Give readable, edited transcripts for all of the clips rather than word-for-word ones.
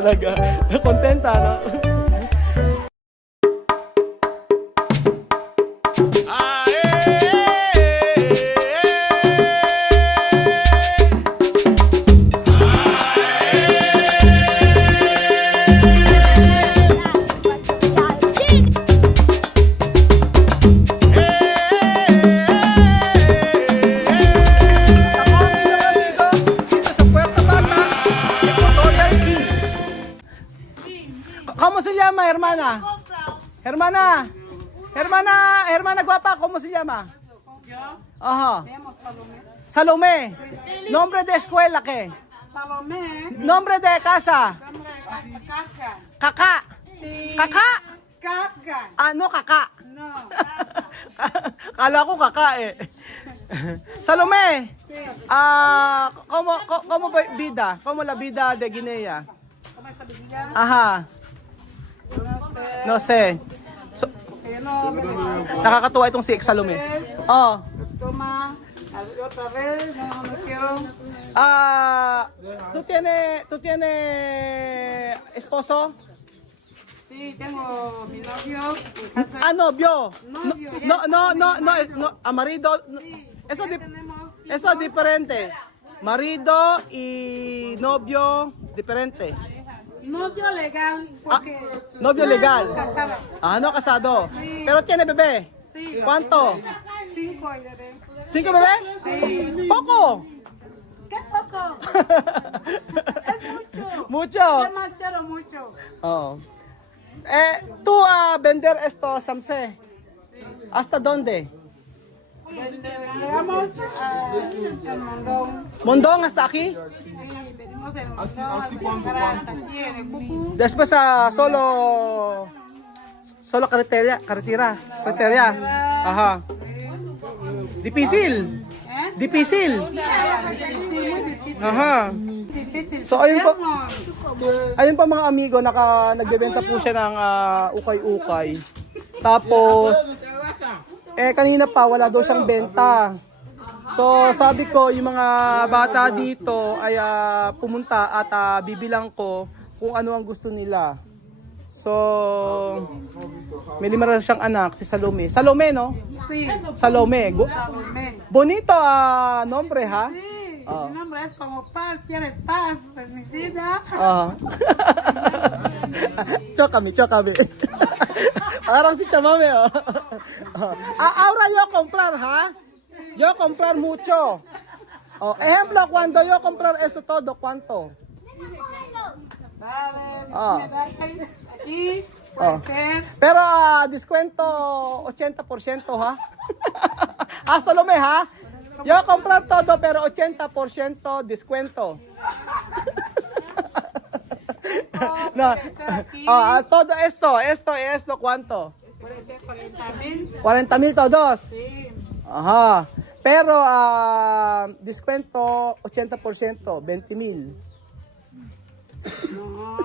talaga. Kontenta, no? ¿Cómo se llama, hermana? Hermana, hermana guapa, ¿cómo se llama? Yo Ajá. me llamo Salomé. Salomé. ¿Nombre de escuela qué? Salomé. ¿Nombre de casa? Nombre de Caca. Kaka. Sí. Kaka? Caca. Ah, no, kaka. No. Kala ko kaka eh. Salomé. Sí. ¿Cómo va vida? ¿Cómo la vida de Guinea? ¿Cómo está mi vida? Ajá. Yo no sé. No sé. So, Yo no me nakakatuwa itong si Salome. Oh. Toma. Otra vez. No, no quiero. ¿Tú tienes esposo? Sí, tengo mi novio en casa. Novio. Novio, No, marido. No. Sí, Eso, ya tenemos eso es diferente. Marido y novio diferente. novio legal porque Novio legal. casada. No casado. Sí. Pero tiene bebé. Sí. ¿Cuánto? 5 bebé. ¿5 bebé? Sí. Poco. ¿Qué poco? Es mucho. Mucho. Demasiado mucho. Oh. Tú a vender esto, Samse. ¿Hasta dónde? Llegamos al Mondón. Mondón hasta aquí. Sí, venimos del Mondón hasta aquí en el Pupu. Después solo carretera. Ajá. Difícil. ¿Eh? Difícil. Sí, muy difícil. Ajá. Difícil. So, ayun po. Vamos. Ayun pa mga amigo, nagbebenta po siya ng ukay-ukay. Tapos, kanina pa wala daw siyang benta. So, sabi ko, yung mga bata dito ay pumunta at bibilang ko kung ano ang gusto nila. So, may 5 na siyang anak, si Salome. Salome, no? Sí. Salome. Salomé. Bonito nombre, ha? Sí. Mi nombre es como paz. ¿Quieres paz en mi vida? Chócame. Parang si Chamame, oh. Ahora yo comprar, ha? Yo comprar mucho. Ejemplo, cuando yo comprar eso todo, ¿cuánto? Vale. Ah. Me da aquí. Puede ser. Pero descuento 80%, ha? Salome, ha? Yo comprar todo, pero 80% descuento. No. Todo esto, ¿cuánto? Puede ser 40,000. 40,000 todos. Sí. Ajá. Pero descuento 80%, 20,000. No.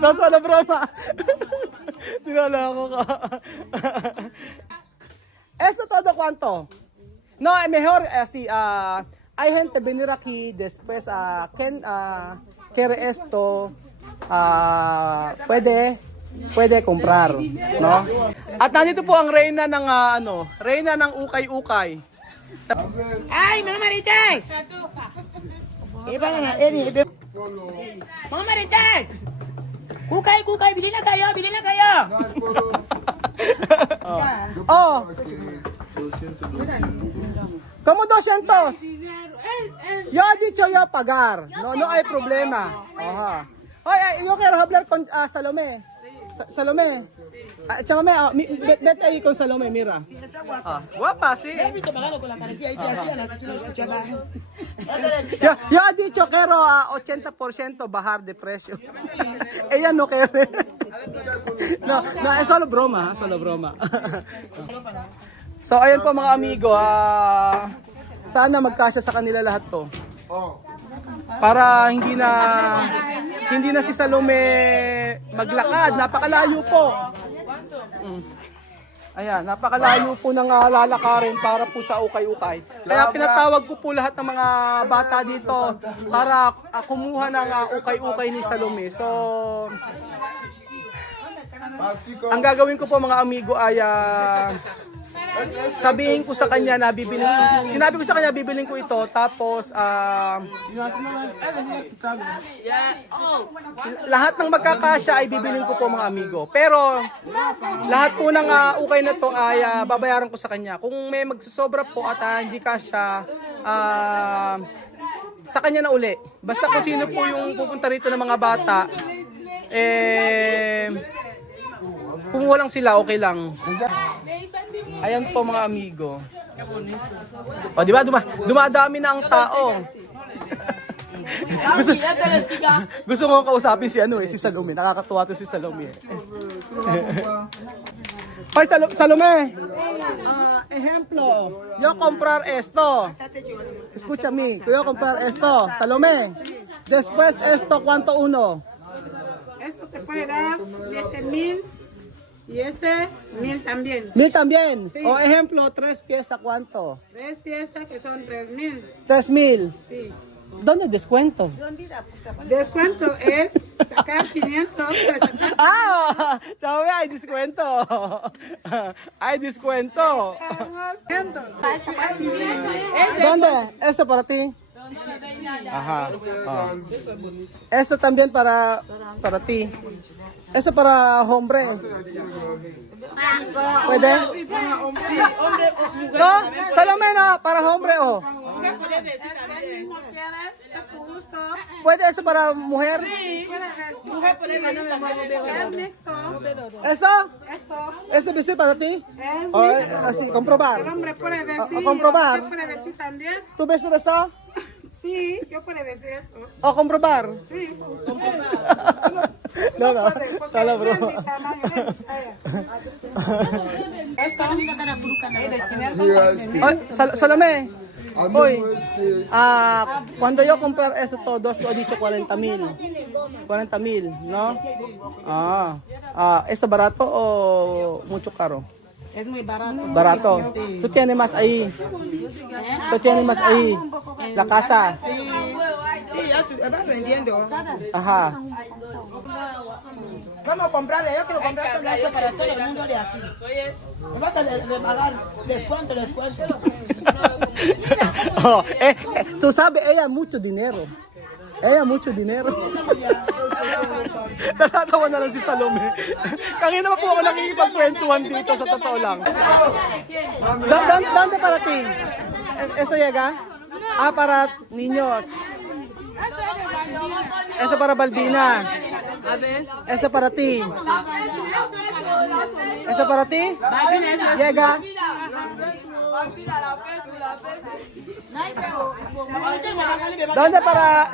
No, solo broma. Tinalako ka. ¿Esto todo cuánto? No, mejor así. Hay gente venir aquí después quiere esto. Puede comprar, no? At nandito po ang reyna ng reyna ng ukay-ukay. ¡Ay, mamá Marites! Mamá Marites! Kukay, bilhin na kayo! Oh. ¿Cómo 200? Yo he dicho yo pagar. No hay problema. Ajá. Oye, yo quiero hablar con Salome. Salome. Chámame, vete ahí con Salome, mira. Guapa, sí. Yo he dicho quiero 80% bajar de precio. Ella no quiere. No, es solo broma, solo broma. So, ayun po mga amigo, sana magkasya sa kanila lahat to. Para hindi na si Salome maglakad, napakalayo po. Ayan, napakalayo po ng lalakarin para po sa ukay-ukay. Kaya pinatawag ko po lahat ng mga bata dito para kumuha ng ukay-ukay ni Salome. So, ang gagawin ko po mga amigo ay sabihin ko sa kanya na bibilin ko, sinabi ko sa kanya bibilin ko ito, tapos lahat ng magkakasya ay bibilin ko po mga amigo. Pero lahat po ng ukay na to ay babayaran ko sa kanya. Kung may magsusobra po at hindi kasya, sa kanya na uli. Basta kung sino po yung pupunta rito ng mga bata, kung walang sila, okay lang. Ayan po mga amigo. O, di ba? Dumadami na ang tao. gusto ko kausapin si si Salome. Nakakatuwa to si Salome. Hoy, Salome. Ejemplo. Yo comprar esto. Escúchame. Yo comprar esto. Salome. Después esto, ¿cuánto uno? Esto te puede dar 10,000 y ese 1,000 también. 1,000 también. Sí. O ejemplo, 3 piezas, ¿cuánto? 3 piezas que son 3,000. 3,000. Sí. ¿Dónde descuento? Descuento es sacar 500 para sacar. Ah, sabi, hay descuento. Hay descuento. ¿Dónde? Esto para ti. Ajá. Oh. Esto también para ti. Esto para hombre. ¿Puede? No, Salome no, para hombre oh. ¿Puede esto para mujer? Mujer puede vestir mixto. ¿Esto? Esto. ¿Este vestir para ti? Es O, mixto. así, comprobar. El hombre puede vestir. comprobar. ¿Usted puede vestir también? ¿Tú ves esto? Sí, yo puedo vestir esto. O comprobar. Sí. No, no, sala bro. Oy, Salome. Hoy, cuando yo comprar eso todos, tú has dicho 40,000. 40,000, ¿no? ¿Eso barato o mucho caro? Es muy barato. Barato. Tú tienes más ahí. Tú tienes más ahí. La casa. Sí, ya estás vendiendo. Ajá. Vamos a comprarle, yo quiero comprar todo esto para todo el mundo de aquí. Me vas a pagar descuento. Oh, tú sabes, ella mucho dinero. Ella mucho dinero. Natatawa na lang si Salome. Kanina pa po ako nakikipagkwentuhan dito sa totoo lang. ¿Dónde para ti? ¿Esto llega? Para niños. Esto para Balbina. Esto para ti. Esto para ti? Llega.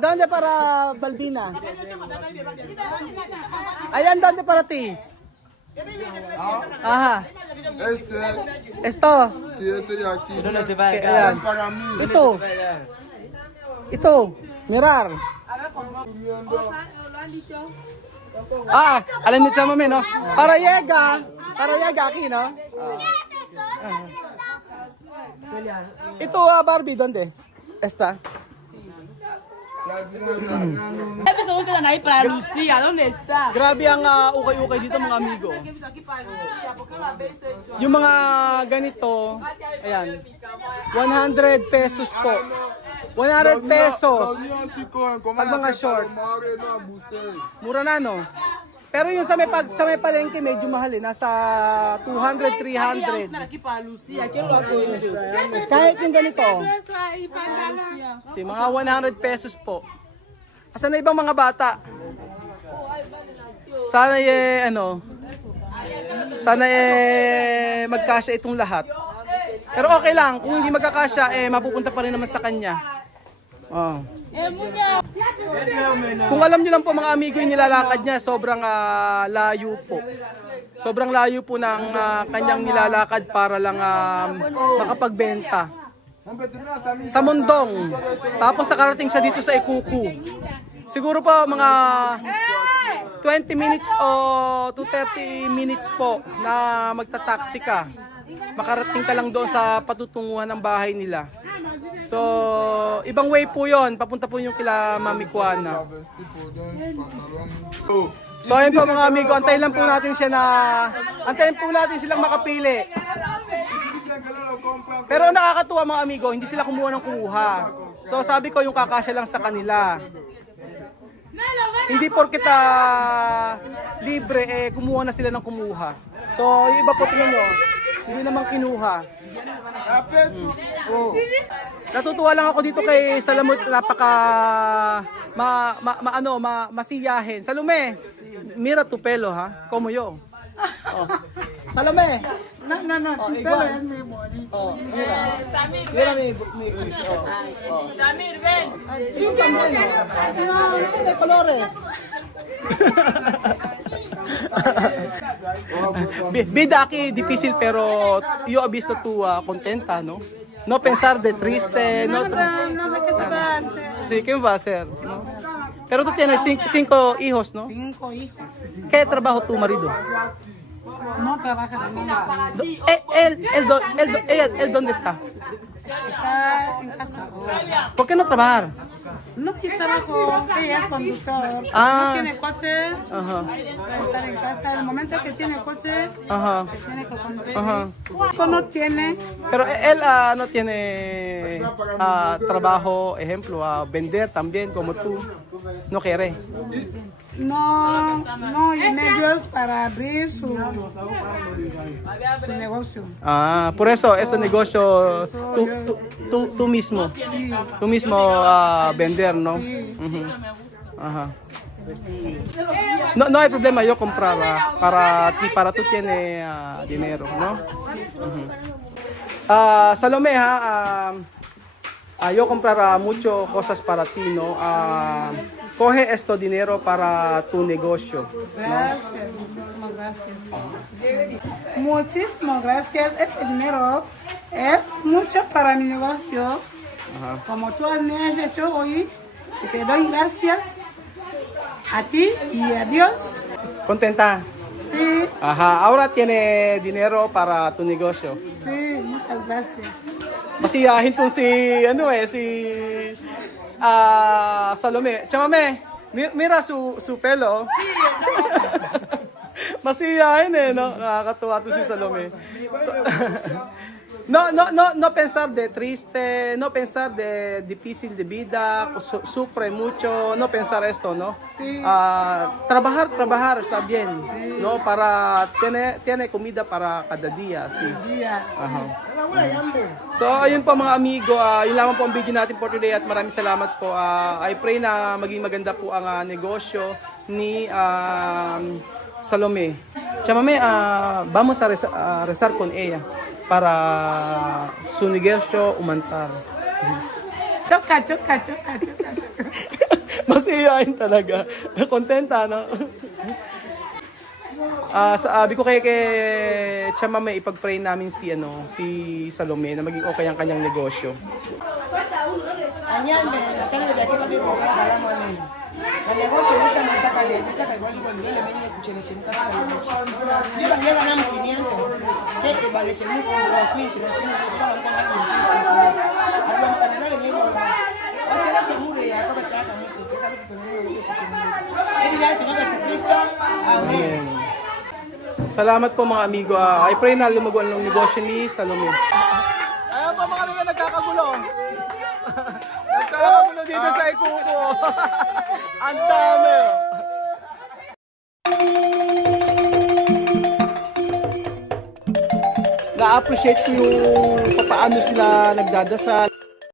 ¿Dónde para Balbina? Ayan, ¿dónde para ti? Ajá. Esto. Sí, este de aquí. Ayan. Para mí. Ito. Mirar. Alam niyo siya mami, no? Para llega aquí, no? Ito, Barbie, ¿dónde? Esta. Esa pregunta ahí para Lucía, ¿dónde está? Grabe ang ukay-ukay dito mga amigo. Yung mga ganito, ayan, 100 pesos po. 100 pesos. Pag mga short. Mura na, no? Pero yung sa may palengke, medyo mahal eh. Nasa 200, 300. Aquí para Lucía, ¿quién lo ha cogido? Kahit yung ganito. Si mga 100 pesos po. Asan na ibang mga bata? Sana magkasya itong lahat. Pero okay lang, kung hindi magkakasya, mapupunta pa rin naman sa kanya. Oh. Kung alam niyo lang po mga amigo yung nilalakad niya, sobrang layo po. Sobrang layo po ng kanyang nilalakad para lang makapagbenta. Sa Mondong. Tapos nakarating siya dito sa Ikuku. Siguro po mga 20 minutes o to 30 minutes po na magta-taxi ka. Makarating ka lang doon sa patutunguhan ng bahay nila. So, ibang way po yon, papunta po yung kila Mami Kuana. So ayun po mga amigo, antayin lang po natin siya antayin po natin silang makapili. Pero nakakatuwa mga amigo, hindi sila kumuha ng kumuha. So sabi ko yung kakasya lang sa kanila. Hindi porket libre, kumuha na sila ng kumuha. So yung iba po tingnan nyo, hindi naman kinuha. Natutuwa lang ako dito kay Salamut, napaka masiyahin. Salome, mira tu pelo ha, como yo. Oh. Salome. No, Oh, tu igual. pelo es muy bonito. Oh, mira. Samir, Mira ven. mi Samir, ven. Tú también. No, de colores. Vida aquí difícil pero yo he visto tú contenta, ¿no? No pensar de triste, no. No, ¿qué se va a hacer? Sí, ¿qué va a hacer? ¿No? Pero tú tienes cinco hijos, ¿no? 5 hijos. ¿Qué trabajo tu marido? No trabaja de nada. Él ¿dónde está? Está en casa. ¿Por qué no trabajar? No tiene trabajo, ella es conductor. Ah. No tiene coche. Ajá, Para estar en casa. El momento que tiene coche, ajá, tiene que conducir. ajá. No tiene. Pero él no tiene trabajo, ejemplo, a vender también como tú. No quiere. No hay medios para abrir su negocio. Ah, por eso ese negocio tú mismo. Tú mismo vender, ¿no? Ujú. Ajá. No hay problema yo comprar para tú tienes dinero, ¿no? Ujú. Salome, yo comprar mucho cosas para ti, ¿no? Coge esto dinero para tu negocio. Gracias, muchísimas gracias. Este dinero es mucho para mi negocio. Ajá. Como tú has hecho hoy, y te doy gracias a ti y a Dios. ¿Contenta? Sí, Ajá, ahora tiene dinero para tu negocio. sí, muchas gracias. Masiyahin tong si Salome. Chamame, mira su pelo. Masiyahin no? Nakakatuwa to si Salome. No pensar de triste, no pensar de difícil de vida, sufre mucho, no pensar esto, ¿no? Sí. Trabajar está bien, ¿no? Para tiene comida para cada día, sí. Día. Aha. So, ayun po mga amigo, yun lamang po ang video natin for today at maraming salamat po. I pray na maging maganda po ang negosyo ni Salome. Chamame, vamos a rezar con ella para su negosyo umantar. Choca. Masiyahin talaga. Kontenta, no? Sabi ko kay Chamame, ipag-pray namin si Salome na maging okay ang kanyang negosyo. Anyambe, nataka vya kila bibi kwa kala mwana. Na negosio lisa masaka ile nitaka kwa ile mbele mwenye kuchelechemka sana. Bila ngela na mkiniento. Keke bale chemu kwa swing kila siku kwa kwa ngani sisi. Alikuwa mpana nale nyebo. Acha chemu ya kwa taka mtu kwa kwa kwa. Ili basi mga si Kristo. Amen. Salamat po mga amigo. I pray na lumago ang negosyo ni Salome. Ayan po mga amigo, nagkakagulo. Nagkakagulo dito sa Ikuko. Ang dami. Na-appreciate ko yung paano sila nagdadasal.